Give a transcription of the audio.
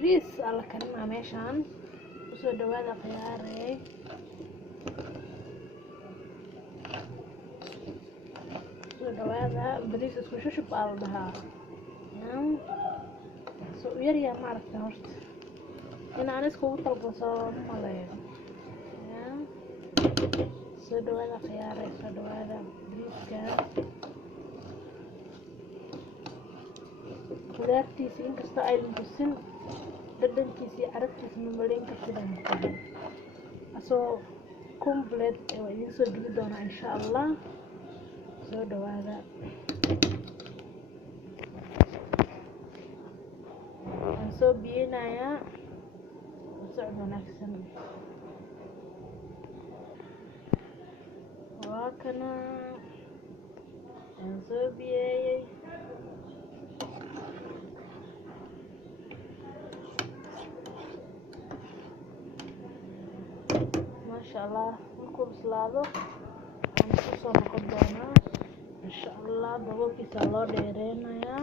بريس alla karinaa meeshaan usoo dhawaada khiyaarey usoo dhawaada bariis isku shushub baa la dhahaa soo yaryaa maaragta horta inaan iskugu talbaso maleeyo soo dhawaada khiyaarey soo dhawaada bariiska qudaartiisa inkastoo aydan tusin dhadhankiisa iyo caraftiisa ma malayn kartidaan asoo complete waa idiin soo dhigi doonaa insha allah soo dhawaada waan soo biyeynayaa socod wanaagsan waa kana waan soo biyeeyey maasha allah markuu bislaado waan isku soo noqon doonaa insha allah daboolkiisa loo dheereynayaa